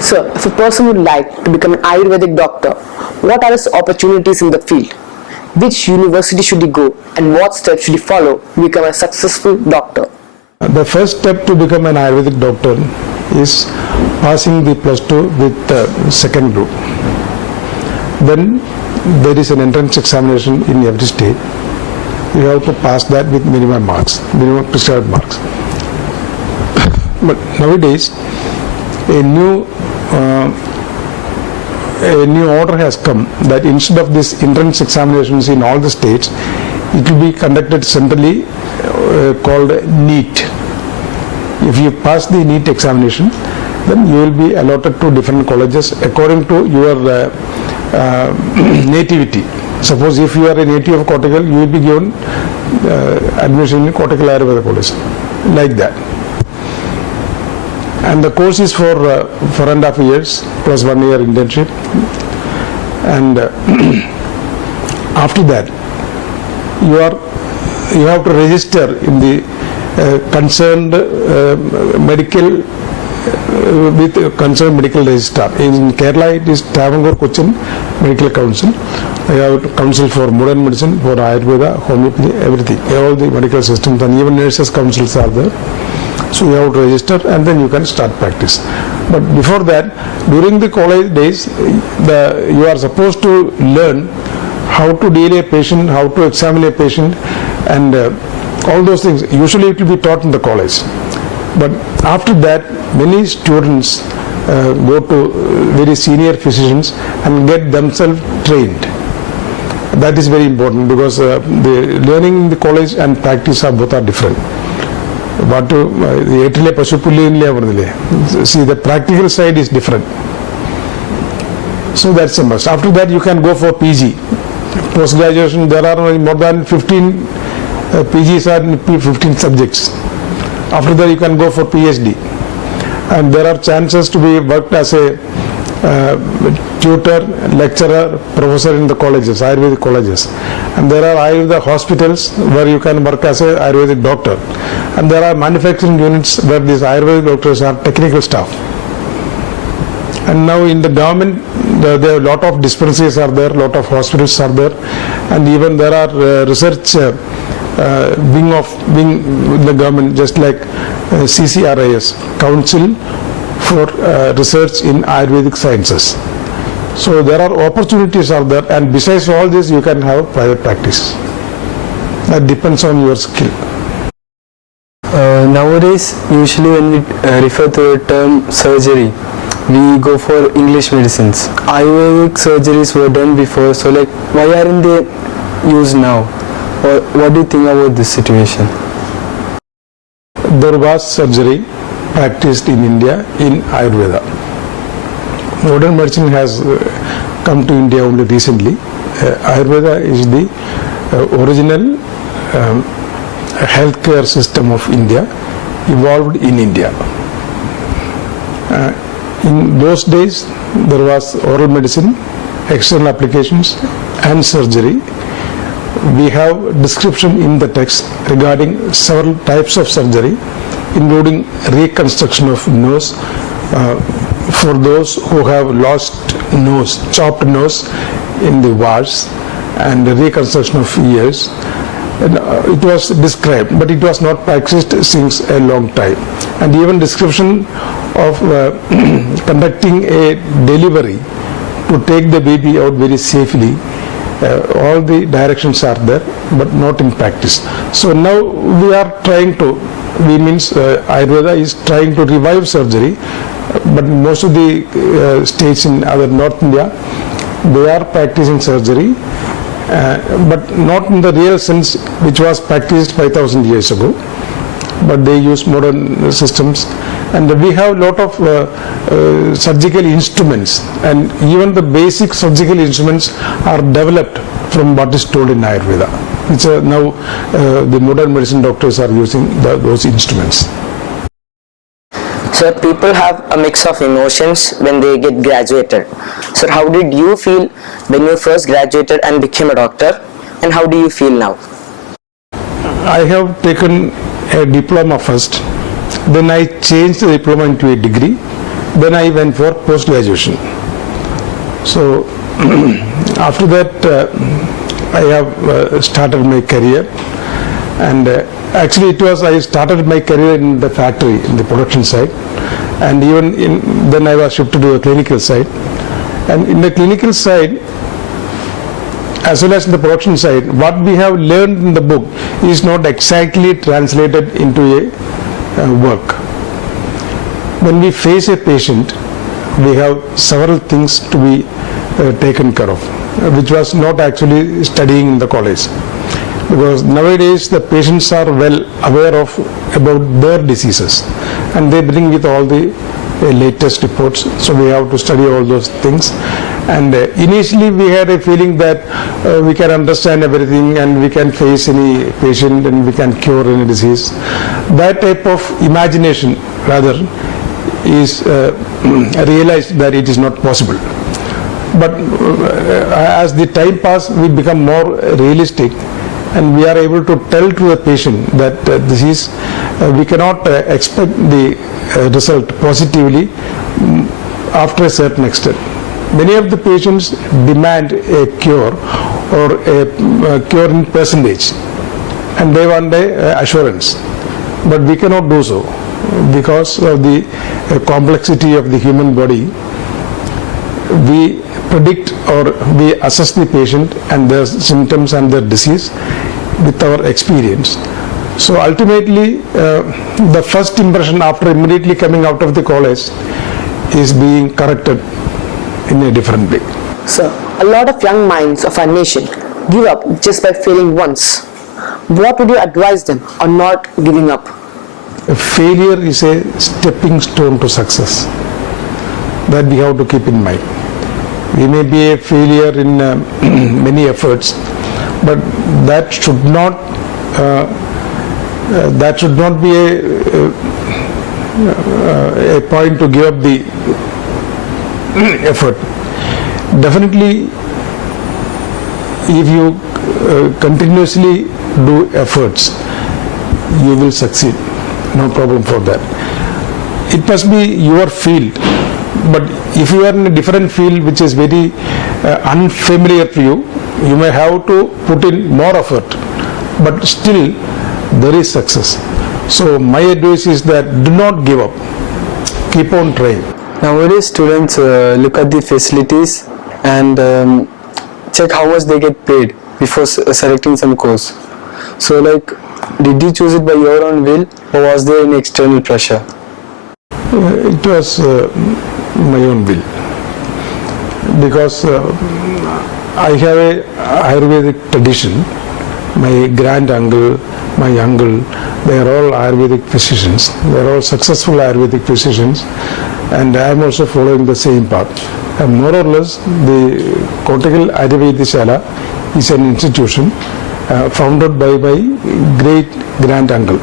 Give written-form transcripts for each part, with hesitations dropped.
Sir, if a person would like to become an Ayurvedic doctor, what are his opportunities in the field? Which university should he go and what steps should he follow to become a successful doctor? The first step to become an Ayurvedic doctor is passing the plus 2 with the second group. Then there is an entrance examination in every state. You have to pass that with minimum marks, minimum prescribed marks. But nowadays, a new order has come that instead of this entrance examinations in all the states, it will be conducted centrally called NEET. If you pass the NEET examination, then you will be allotted to different colleges according to your nativity. Suppose if you are a native of Kottakal, you will be given admission in Kottakal Ayurveda College, like that. And the course is for 4.5 years plus 1 year internship. And after that, you have to register in the concerned medical with concerned medical registrar. In Kerala, it is Travancore Cochin Medical Council. They have council for modern medicine, for Ayurveda, homeopathy, everything. All the medical systems and even nurses councils are there. So you have to register and then you can start practice. But before that, during the college days, you are supposed to learn how to deal a patient, how to examine a patient, and all those things. Usually it will be taught in the college. But after that, many students go to very senior physicians and get themselves trained. That is very important because the learning in the college and practice are both are different. But see, the practical side is different. So that's a must. After that, you can go for PG. Post-graduation, there are more than 15 PGs are in 15 subjects. After that, you can go for PhD. And there are chances to be worked as a tutor, lecturer, professor in the colleges, Ayurvedic colleges. And there are Ayurveda hospitals where you can work as a Ayurvedic doctor. And there are manufacturing units where these Ayurvedic doctors are technical staff. And now in the government, there are a lot of dispensaries are there, lot of hospitals are there, and even there are research wing in the government, just like CCRIS, Council for Research in Ayurvedic Sciences. So there are opportunities are there, and besides all this, you can have private practice. That depends on your skill. Nowadays, usually when we refer to the term surgery, we go for English medicines. Ayurvedic surgeries were done before, so like why aren't they used now? Or what do you think about this situation? There was surgery practiced in India in Ayurveda. Modern medicine has come to India only recently. Ayurveda is the original healthcare system of India, evolved in India. In those days, there was oral medicine, external applications, and surgery. We have description in the text regarding several types of surgery, including reconstruction of nose for those who have lost nose, chopped nose in the wars, and reconstruction of ears. And it was described, but it was not practiced since a long time. And even description of conducting a delivery to take the baby out very safely. All the directions are there, but not in practice. So now we are trying to, Ayurveda is trying to revive surgery, but most of the states in other North India, they are practicing surgery, but not in the real sense which was practiced 5,000 years ago. But they use modern systems, and we have a lot of surgical instruments, and even the basic surgical instruments are developed from what is told in Ayurveda, which now the modern medicine doctors are using those instruments. Sir, people have a mix of emotions when they get graduated. Sir, how did you feel when you first graduated and became a doctor, and how do you feel now? I have taken a diploma first, then I changed the diploma into a degree, then I went for post-graduation. So after that I have started my career, and actually I started my career in the factory, in the production side, and then I was shifted to the clinical side. And in the clinical side, as well as in the production side, what we have learned in the book is not exactly translated into a work. When we face a patient, we have several things to be taken care of, which was not actually studying in the college. Because nowadays the patients are well aware of about their diseases, and they bring with all the latest reports, so we have to study all those things. And initially we had a feeling that we can understand everything and we can face any patient and we can cure any disease. That type of imagination rather is realized that it is not possible. But as the time passes, we become more realistic, and we are able to tell to the patient that this is we cannot expect the result positively after a certain extent. Many of the patients demand a cure or a cure in percentage, and they want a assurance, but we cannot do so because of the complexity of the human body. We predict or we assess the patient and their symptoms and their disease with our experience. So ultimately the first impression after immediately coming out of the college is being corrected in a different way. Sir, a lot of young minds of our nation give up just by failing once. What would you advise them on not giving up? A failure is a stepping stone to success. That we have to keep in mind. We may be a failure in many efforts, but that should not be a point to give up the effort. Definitely, if you continuously do efforts, you will succeed. No problem for that. It must be your field. But if you are in a different field which is very unfamiliar to you, you may have to put in more effort, but still there is success. So my advice is that do not give up. Keep on trying. Nowadays students look at the facilities and check how much they get paid before selecting some course. So did you choose it by your own will, or was there any external pressure? It was my own will, because I have a Ayurvedic tradition. My grand uncle, my uncle, they are all Ayurvedic physicians. They are all successful Ayurvedic physicians, and I am also following the same path. And more or less, the Kottakal Ayurveda Sala is an institution founded by my great grand uncle.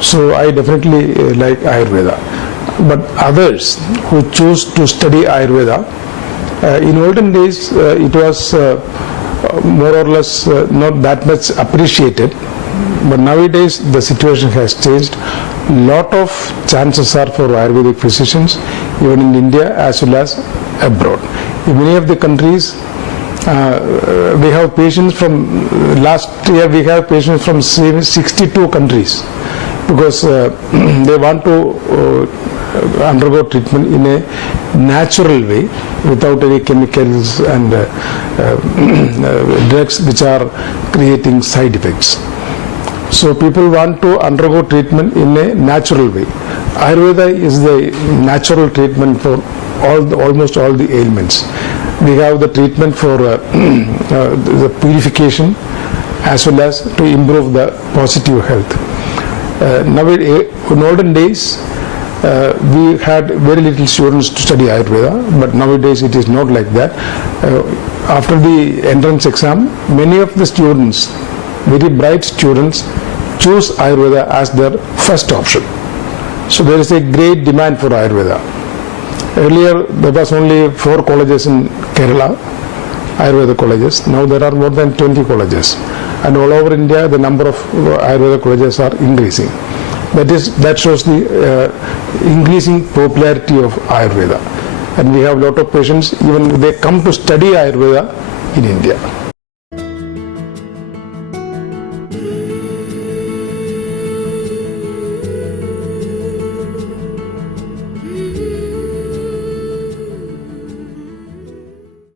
So I definitely like Ayurveda. But others who choose to study Ayurveda, in olden days it was more or less not that much appreciated, but nowadays the situation has changed. Lot of chances are for Ayurvedic physicians, even in India as well as abroad. In many of the countries, we have patients from, last year we have patients from 62 countries, because they want to undergo treatment in a natural way without any chemicals and drugs which are creating side effects. So people want to undergo treatment in a natural way. Ayurveda is the natural treatment for almost all the ailments. We have the treatment for the purification as well as to improve the positive health. Nowadays, in olden days, we had very little students to study Ayurveda, but nowadays it is not like that. After the entrance exam, many of the students, very bright students, choose Ayurveda as their first option. So there is a great demand for Ayurveda. Earlier there was only 4 colleges in Kerala, Ayurveda colleges. Now there are more than 20 colleges, and all over India the number of Ayurveda colleges are increasing. That shows the increasing popularity of Ayurveda. And we have a lot of patients, even they come to study Ayurveda in India.